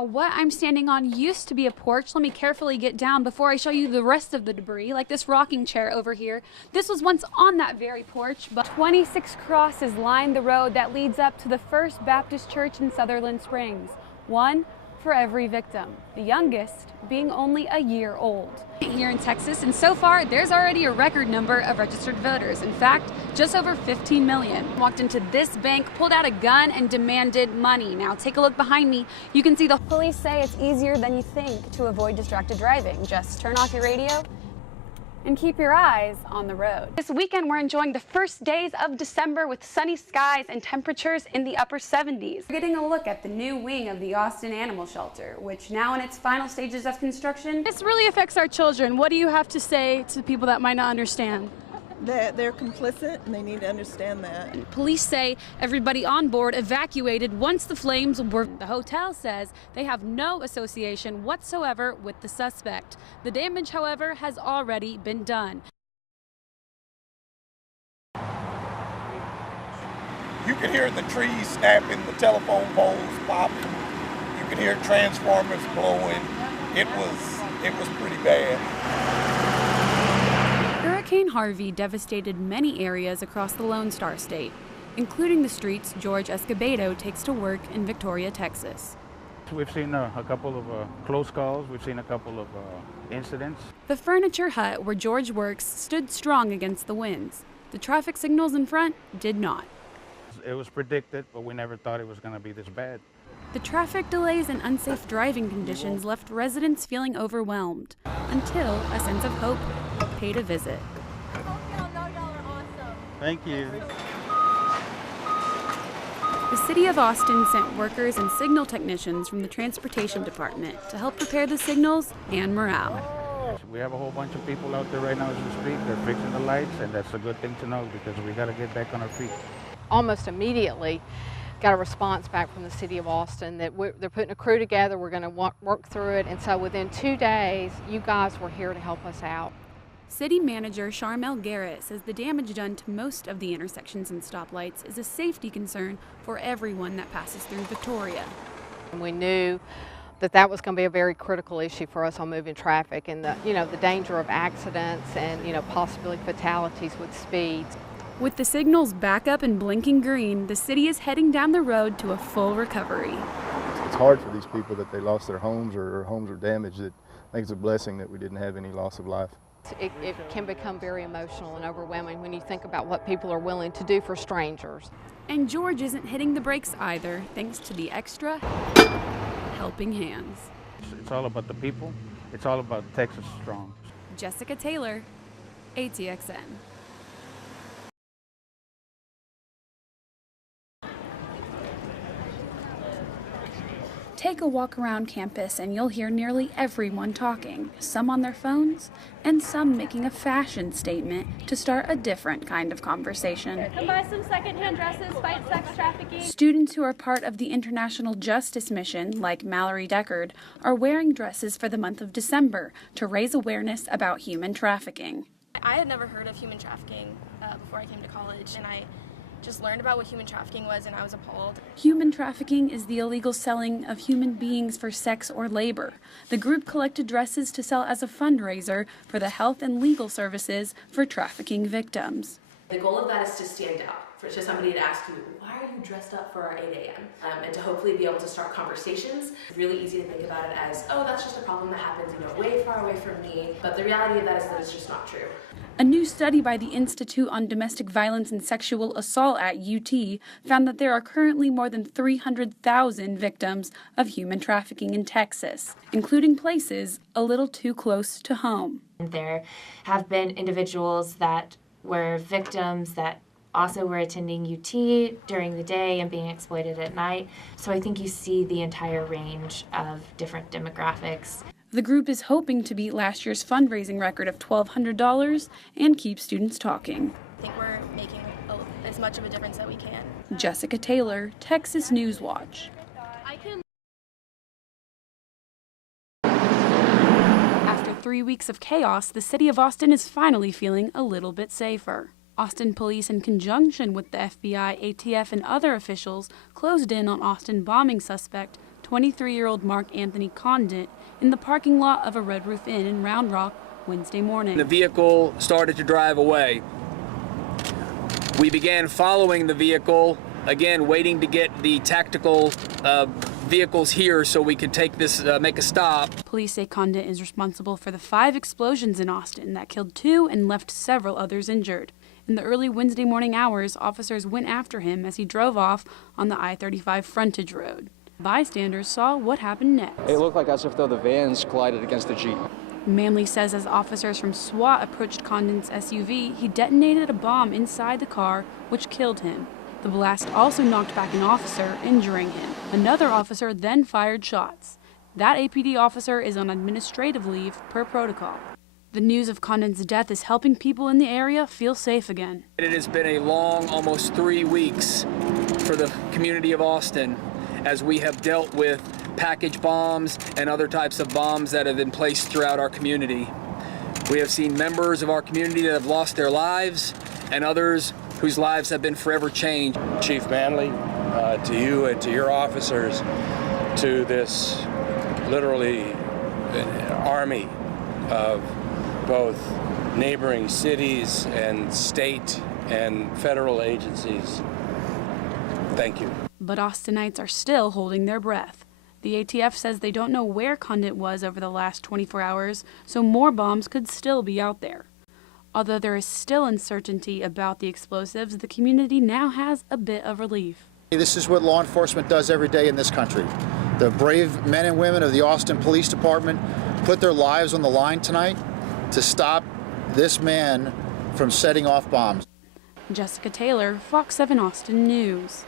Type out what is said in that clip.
What I'm standing on used to be a porch. Let me carefully get down before I show you the rest of the debris, like this rocking chair over here. This was once on that very porch, but 26 crosses line the road that leads up to the First Baptist Church in Sutherland Springs. One for every victim, the youngest being only a year old. Here in Texas, and so far there's already a record number of registered voters. In fact, just over 15 million. Walked into this bank, pulled out a gun, and demanded money. Now take a look behind me. You can see the police say it's easier than you think to avoid distracted driving. Just turn off your radio and keep your eyes on the road. This weekend, we're enjoying the first days of December with sunny skies and temperatures in the upper 70s. We're getting a look at the new wing of the Austin Animal Shelter, which now in its final stages of construction. This really affects our children. What do you have to say to people that might not understand? They're complicit and they need to understand that. Police say everybody on board evacuated once the flames were. The hotel says they have no association whatsoever with the suspect. The damage, however, has already been done. You can hear the trees snapping, the telephone poles popping. You can hear transformers blowing. It was pretty bad. Hurricane Harvey devastated many areas across the Lone Star State, including the streets George Escobedo takes to work in Victoria, Texas. We've seen a couple of close calls. We've seen a couple of incidents. The furniture hut where George works stood strong against the winds. The traffic signals in front did not. It was predicted, but we never thought it was going to be this bad. The traffic delays and unsafe driving conditions left residents feeling overwhelmed, until a sense of hope paid a visit. Thank you. The city of Austin sent workers and signal technicians from the transportation department to help prepare the signals and morale. We have a whole bunch of people out there right now as we speak. They're fixing the lights, and that's a good thing to know because we got to get back on our feet. Almost immediately got a response back from the city of Austin that they're putting a crew together, we're going to work through it, and so within 2 days, you guys were here to help us out. City manager Charmel Garrett says the damage done to most of the intersections and stoplights is a safety concern for everyone that passes through Victoria. And we knew that was going to be a very critical issue for us on moving traffic and the danger of accidents and possibly fatalities with speed. With the signals back up and blinking green, the city is heading down the road to a full recovery. It's hard for these people that they lost their homes or homes are damaged. I think it's a blessing that we didn't have any loss of life. It can become very emotional and overwhelming when you think about what people are willing to do for strangers. And George isn't hitting the brakes either, thanks to the extra helping hands. It's all about the people. It's all about Texas Strong. Jessica Taylor, ATXN. Take a walk around campus and you'll hear nearly everyone talking, some on their phones and some making a fashion statement to start a different kind of conversation. Come buy some secondhand dresses, fight sex trafficking. Students who are part of the International Justice Mission, like Mallory Deckard, are wearing dresses for the month of December to raise awareness about human trafficking. I had never heard of human trafficking before I came to college, and I just learned about what human trafficking was, and I was appalled. Human trafficking is the illegal selling of human beings for sex or labor. The group collected dresses to sell as a fundraiser for the health and legal services for trafficking victims. The goal of that is to stand out, for somebody to ask you, why are you dressed up for our 8 a.m.? And to hopefully be able to start conversations. It's really easy to think about it as, oh, that's just a problem that happens, way far away from me. But the reality of that is that it's just not true. A new study by the Institute on Domestic Violence and Sexual Assault at UT found that there are currently more than 300,000 victims of human trafficking in Texas, including places a little too close to home. There have been individuals that were victims that also were attending UT during the day and being exploited at night. So I think you see the entire range of different demographics. The group is hoping to beat last year's fundraising record of $1,200 and keep students talking. I think we're making as much of a difference that we can. Jessica Taylor, Texas News Watch. After 3 weeks of chaos, the city of Austin is finally feeling a little bit safer. Austin police, in conjunction with the FBI, ATF, and other officials, closed in on Austin bombing suspect 23-year-old Mark Anthony Condit in the parking lot of a Red Roof Inn in Round Rock Wednesday morning. The vehicle started to drive away. We began following the vehicle, again waiting to get the tactical vehicles here so we could make a stop. Police say Condit is responsible for the 5 explosions in Austin that killed 2 and left several others injured. In the early Wednesday morning hours, officers went after him as he drove off on the I-35 frontage road. Bystanders saw what happened next. It looked like as if though the vans collided against the Jeep. Manley says as officers from SWAT approached Condit's SUV, he detonated a bomb inside the car, which killed him. The blast also knocked back an officer, injuring him. Another officer then fired shots. That APD officer is on administrative leave per protocol. The news of Condit's death is helping people in the area feel safe again. It has been a long, almost 3 weeks for the community of Austin as we have dealt with package bombs and other types of bombs that have been placed throughout our community. We have seen members of our community that have lost their lives and others whose lives have been forever changed. Chief Manley, to you and to your officers, to this literally army of both neighboring cities and state and federal agencies, thank you. But Austinites are still holding their breath. The ATF says they don't know where Condit was over the last 24 hours, so more bombs could still be out there. Although there is still uncertainty about the explosives, the community now has a bit of relief. This is what law enforcement does every day in this country. The brave men and women of the Austin Police Department put their lives on the line tonight to stop this man from setting off bombs. Jessica Taylor, Fox 7 Austin News.